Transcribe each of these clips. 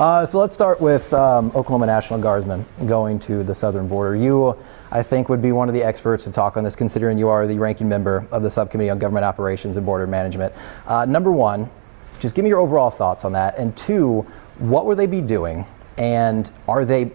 So let's start with Oklahoma National Guardsmen going to the southern border. You, I think, would be one of the experts to talk on this, considering you are the ranking member of the Subcommittee on Government Operations and Border Management. Number one, just give me your overall thoughts on that. And two, what will they be doing? And are they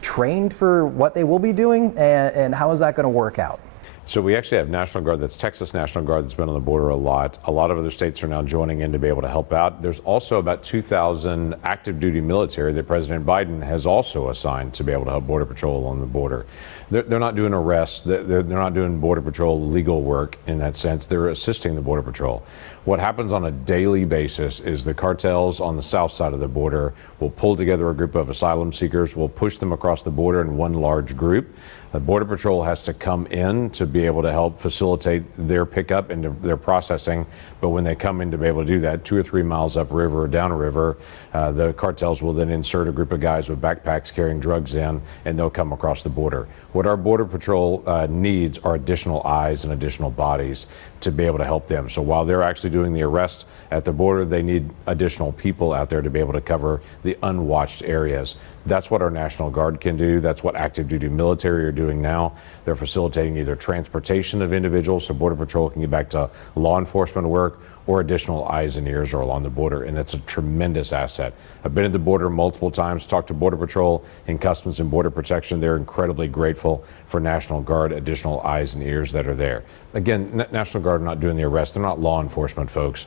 trained for what they will be doing? And how is that going to work out? So we actually have National Guard, that's Texas National Guard, that's been on the border a lot. A lot of other states are now joining in to be able to help out. There's also about 2,000 active duty military that President Biden has also assigned to be able to help Border Patrol on the border. They're not doing arrests, they're not doing Border Patrol legal work in that sense. They're assisting the Border Patrol. What happens on a daily basis is the cartels on the south side of the border will pull together a group of asylum seekers, will push them across the border in one large group. The Border Patrol has to come in to be able to help facilitate their pickup and their processing. But when they come in to be able to do that, 2 or 3 miles upriver or downriver, the cartels will then insert a group of guys with backpacks carrying drugs in, and they'll come across the border. What our Border Patrol needs are additional eyes and additional bodies to be able to help them. So while they're actually doing the arrest at the border, they need additional people out there to be able to cover the unwatched areas. That's what our National Guard can do. That's what active duty military are doing now. They're facilitating either transportation of individuals so Border Patrol can get back to law enforcement work, or additional eyes and ears are along the border, and that's a tremendous asset. I've been at the border multiple times, talked to Border Patrol and Customs and Border Protection. They're incredibly grateful for National Guard, additional eyes and ears that are there. Again, National Guard are not doing the arrest. They're not law enforcement folks,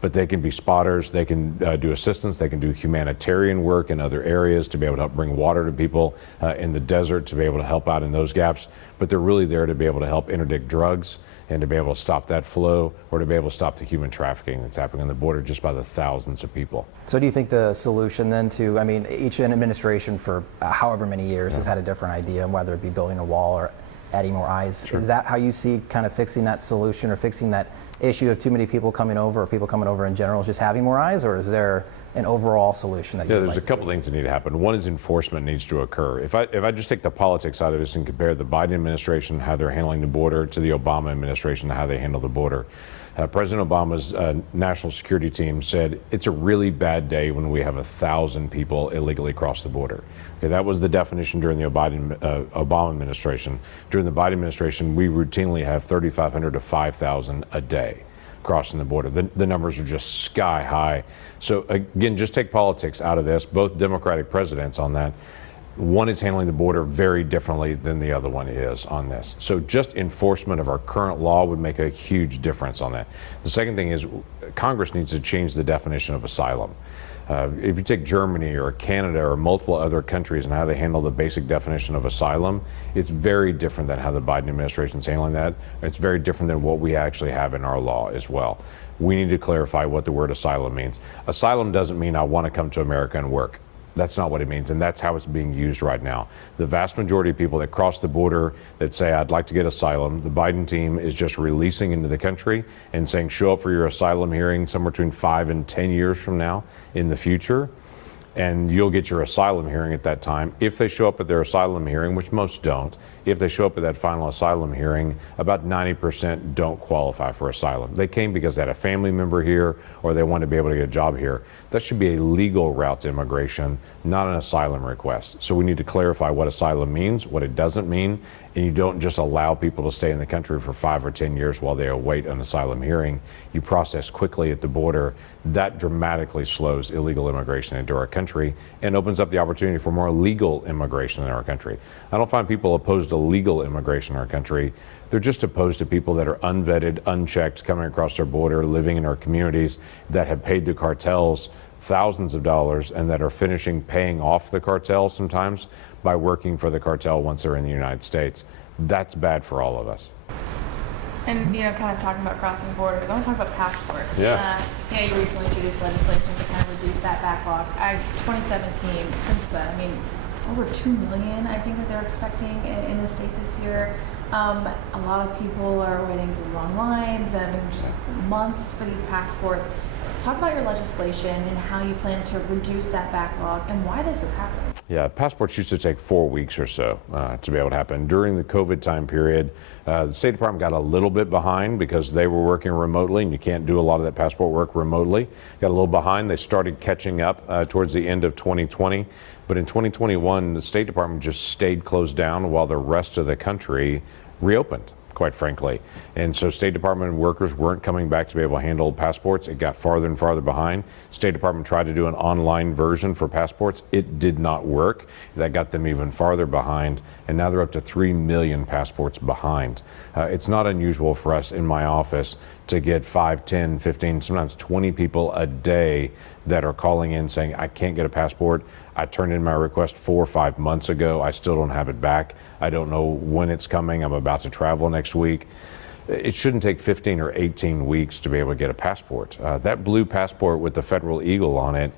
but they can be spotters, they can do assistance, they can do humanitarian work in other areas to be able to help bring water to people in the desert, to be able to help out in those gaps. But they're really there to be able to help interdict drugs and to be able to stop that flow, or to be able to stop the human trafficking that's happening on the border just by the thousands of people. So do you think the solution then to, I mean, each administration for however many years has had a different idea, whether it be building a wall or adding more eyes. Sure. Is that how you see kind of fixing that solution, or fixing that issue of too many people coming over, or people coming over in general, just having more eyes, or is there an overall solution that you there's a couple things that need to happen. One is enforcement needs to occur. If I just take the politics out of this and compare the Biden administration, how they're handling the border, to the Obama administration, how they handle the border. President Obama's national security team said it's a really bad day when we have 1,000 people illegally cross the border. Okay, that was the definition during the Obama administration. During the Biden administration, we routinely have 3,500 to 5,000 a day crossing the border. The numbers are just sky high. So again, just take politics out of this. Both Democratic presidents on that. One is handling the border very differently than the other one is on this. So just enforcement of our current law would make a huge difference on that. The second thing is Congress needs to change the definition of asylum. If you take Germany or Canada or multiple other countries and how they handle the basic definition of asylum, it's very different than how the Biden administration is handling that. It's very different than what we actually have in our law as well. We need to clarify what the word asylum means. Asylum doesn't mean I want to come to America and work. That's not what it means, and that's how it's being used right now. The vast majority of people that cross the border that say, I'd like to get asylum, the Biden team is just releasing into the country and saying, show up for your asylum hearing somewhere between 5 and 10 years from now in the future, and you'll get your asylum hearing at that time. If they show up at their asylum hearing, which most don't, if they show up at that final asylum hearing, about 90% don't qualify for asylum. They came because they had a family member here, or they want to be able to get a job here. That should be a legal route to immigration, not an asylum request. So we need to clarify what asylum means, what it doesn't mean, and you don't just allow people to stay in the country for 5 or 10 years while they await an asylum hearing. You process quickly at the border. That dramatically slows illegal immigration into our country and opens up the opportunity for more legal immigration in our country. I don't find people opposed to legal immigration in our country. They're just opposed to people that are unvetted, unchecked, coming across our border, living in our communities, that have paid the cartels thousands of dollars and that are finishing paying off the cartel sometimes by working for the cartel once they're in the United States. That's bad for all of us. And, kind of talking about crossing borders, I want to talk about passports. Yeah. You recently introduced legislation to kind of reduce that backlog. 2017, since then, over 2 million, I think, that they're expecting in the state this year. A lot of people are waiting through long lines and just months for these passports. Talk about your legislation and how you plan to reduce that backlog and why this is happening. Yeah, passports used to take 4 weeks or so to be able to happen. During the COVID time period, the State Department got a little bit behind because they were working remotely, and you can't do a lot of that passport work remotely. Got a little behind. They started catching up towards the end of 2020. But in 2021, the State Department just stayed closed down while the rest of the country reopened, quite frankly. And so State Department workers weren't coming back to be able to handle passports. It got farther and farther behind. State Department tried to do an online version for passports. It did not work. That got them even farther behind. And now they're up to 3 million passports behind. It's not unusual for us in my office to get 5, 10, 15, sometimes 20 people a day that are calling in saying, I can't get a passport. I turned in my request 4 or 5 months ago. I still don't have it back. I don't know when it's coming. I'm about to travel next week. It shouldn't take 15 or 18 weeks to be able to get a passport. That blue passport with the federal eagle on it,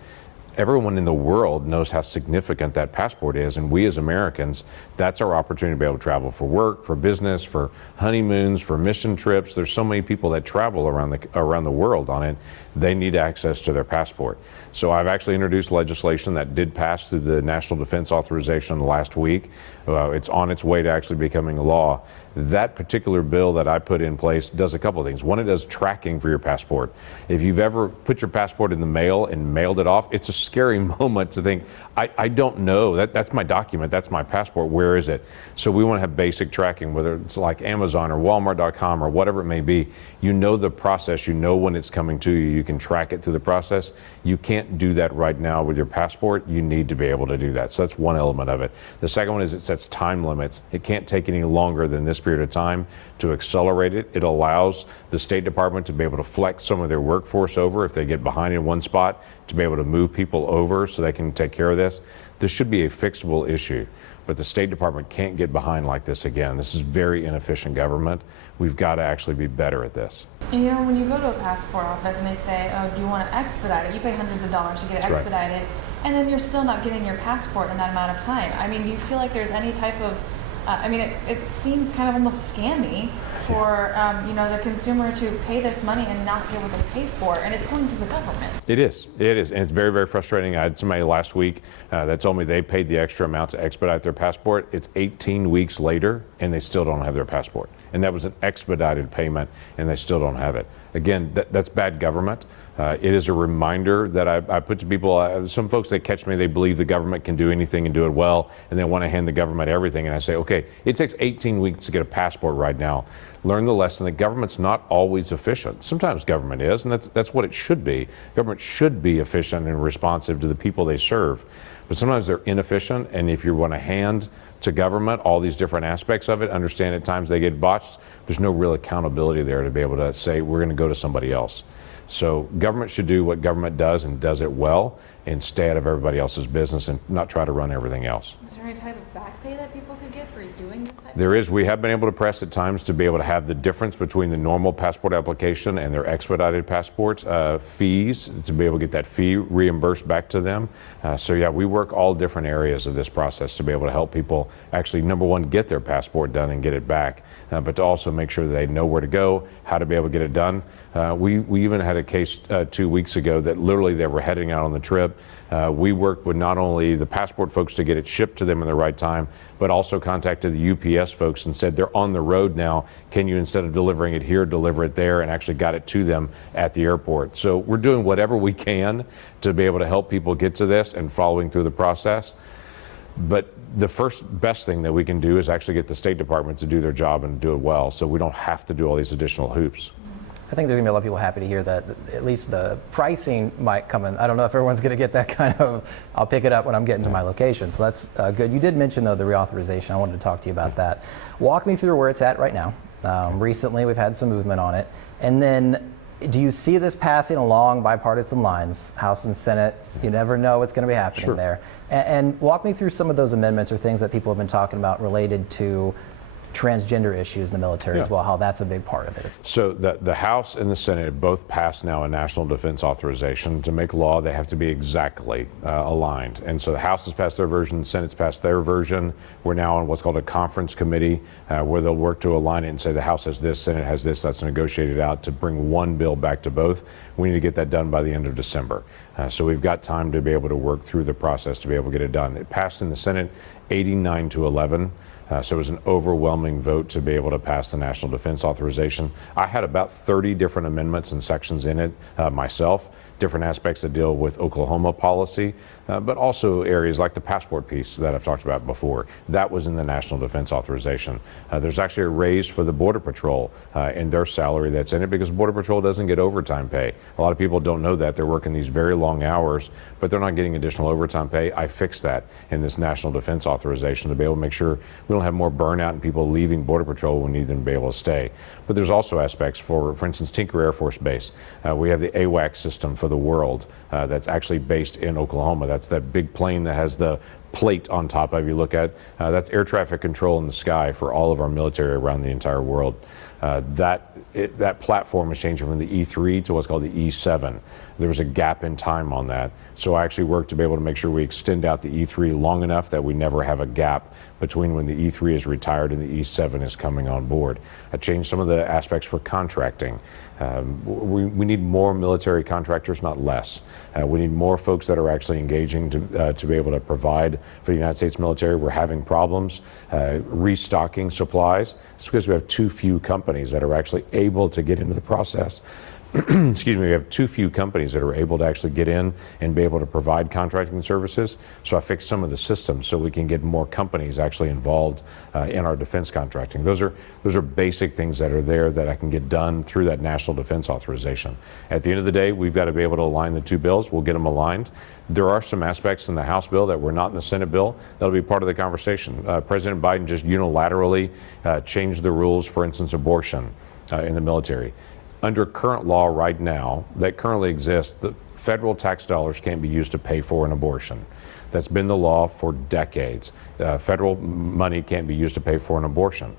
everyone in the world knows how significant that passport is, and we as Americans, that's our opportunity to be able to travel for work, for business, for honeymoons, for mission trips. There's so many people that travel around the world on it. They need access to their passport. So I've actually introduced legislation that did pass through the National Defense Authorization last week. It's on its way to actually becoming a law. That particular bill that I put in place does a couple of things. One, it does tracking for your passport. If you've ever put your passport in the mail and mailed it off, it's a scary moment to think, I don't know, that's my document, that's my passport, where is it? So we want to have basic tracking, whether it's like Amazon or Walmart.com or whatever it may be. You know the process, you know when it's coming to you, you can track it through the process. You can't do that right now with your passport. You need to be able to do that. So that's one element of it. The second one is it sets time limits. It can't take any longer than this period of time to accelerate it. It allows the State Department to be able to flex some of their workforce over if they get behind in one spot, to be able to move people over so they can take care of this. This should be a fixable issue, but the State Department can't get behind like this again. This is very inefficient government. We've got to actually be better at this. And you know, when you go to a passport office and they say, oh, do you want to expedite it? You pay hundreds of dollars to get it That's expedited, right. And then you're still not getting your passport in that amount of time. I mean, do you feel like there's any type of, it seems kind of almost scammy for, the consumer to pay this money and not get what they paid for, and it's going to the government. It is, and it's very, very frustrating. I had somebody last week that told me they paid the extra amount to expedite their passport. It's 18 weeks later, and they still don't have their passport. And that was an expedited payment, and they still don't have it. Again, that's bad government. It is a reminder that I put to people, some folks that catch me, they believe the government can do anything and do it well, and they want to hand the government everything. And I say, okay, it takes 18 weeks to get a passport right now. Learn the lesson that government's not always efficient. Sometimes government is, and that's what it should be. Government should be efficient and responsive to the people they serve. But sometimes they're inefficient, and if you want to hand to government all these different aspects of it, understand at times they get botched, there's no real accountability there to be able to say, we're going to go to somebody else. So government should do what government does and does it well, and stay out of everybody else's business and not try to run everything else. Is there any type of back pay that people could get for doing this type There is. We have been able to press at times to be able to have the difference between the normal passport application and their expedited passport fees, to be able to get that fee reimbursed back to them. So yeah, we work all different areas of this process to be able to help people actually, number one, get their passport done and get it back, but to also make sure that they know where to go, how to be able to get it done. We even had a case 2 weeks ago that literally they were heading out on the trip. We worked with not only the passport folks to get it shipped to them in the right time, but also contacted the UPS folks and said, they're on the road now. Can you, instead of delivering it here, deliver it there, and actually got it to them at the airport. So we're doing whatever we can to be able to help people get to this and following through the process. But the first best thing that we can do is actually get the State Department to do their job and do it well, so we don't have to do all these additional hoops. I think there's going to be a lot of people happy to hear that at least the pricing might come in. I don't know if everyone's going to get that kind of, I'll pick it up when I'm getting to my location. So that's good. You did mention, though, the reauthorization. I wanted to talk to you about that. Walk me through where it's at right now. Recently, we've had some movement on it. And then do you see this passing along bipartisan lines, House and Senate? You never know what's going to be happening there. And walk me through some of those amendments or things that people have been talking about related to transgender issues in the military as Yeah. well, how that's a big part of it. So the House and the Senate both passed now a national defense authorization. To make law, they have to be exactly aligned. And so the House has passed their version, the Senate's passed their version. We're now on what's called a conference committee where they'll work to align it and say the House has this, Senate has this, that's negotiated out to bring one bill back to both. We need to get that done by the end of December. So we've got time to be able to work through the process to be able to get it done. It passed in the Senate 89 to 11. So it was an overwhelming vote to be able to pass the National Defense Authorization. I had about 30 different amendments and sections in it myself, different aspects that deal with Oklahoma policy, but also areas like the passport piece that I've talked about before. That was in the National Defense Authorization. There's actually a raise for the Border Patrol in their salary that's in it because Border Patrol doesn't get overtime pay. A lot of people don't know that. They're working these very long hours, but they're not getting additional overtime pay. I fixed that in this National Defense Authorization to be able to make sure we don't have more burnout and people leaving Border Patrol when we need them to be able to stay. But there's also aspects for instance, Tinker Air Force Base. We have the AWACS system for the world that's actually based in Oklahoma. That's that big plane that has the plate on top of you look at. That's air traffic control in the sky for all of our military around the entire world. That platform is changing from the E3 to what's called the E7. There was a gap in time on that. So I actually worked to be able to make sure we extend out the E3 long enough that we never have a gap between when the E3 is retired and the E7 is coming on board. I changed some of the aspects for contracting. We need more military contractors, not less. We need more folks that are actually engaging to be able to provide for the United States military. We're having problems restocking supplies. It's because we have too few companies that are actually able to get into the process. Excuse me, we have too few companies that are able to actually get in and be able to provide contracting services. So I fixed some of the systems so we can get more companies actually involved in our defense contracting. Those are basic things that are there that I can get done through that National Defense Authorization. At the end of the day, we've got to be able to align the two bills. We'll get them aligned. There are some aspects in the House bill that were not in the Senate bill. That'll be part of the conversation. President Biden just unilaterally changed the rules, for instance, abortion in the military. Under current law right now that currently exists, the federal tax dollars can't be used to pay for an abortion. That's been the law for decades. Federal money can't be used to pay for an abortion.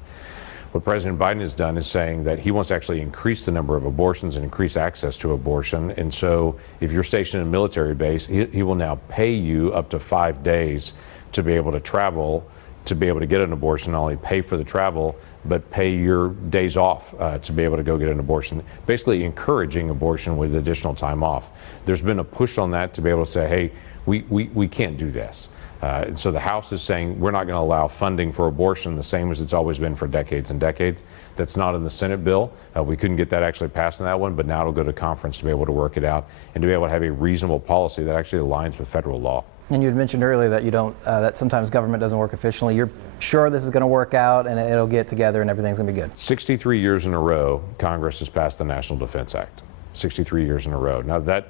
What President Biden has done is saying that he wants to actually increase the number of abortions and increase access to abortion. And so if you're stationed in a military base, he will now pay you up to 5 days to be able to travel, to be able to get an abortion, not only pay for the travel, but pay your days off to be able to go get an abortion, basically encouraging abortion with additional time off. There's been a push on that to be able to say, hey, we can't do this. And so the House is saying we're not going to allow funding for abortion the same as it's always been for decades and decades. That's not in the Senate bill. We couldn't get that actually passed in that one, but now it'll go to conference to be able to work it out and to be able to have a reasonable policy that actually aligns with federal law. And you had mentioned earlier that you don't, that sometimes government doesn't work efficiently. You're sure this is going to work out and it'll get together and everything's going to be good? 63 years in a row, Congress has passed the National Defense Act. 63 years in a row. Now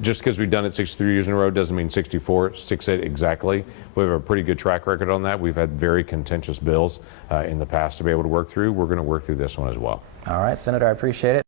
just because we've done it 63 years in a row doesn't mean 64, 68 exactly. We have a pretty good track record on that. We've had very contentious bills in the past to be able to work through. We're going to work through this one as well. All right, Senator, I appreciate it.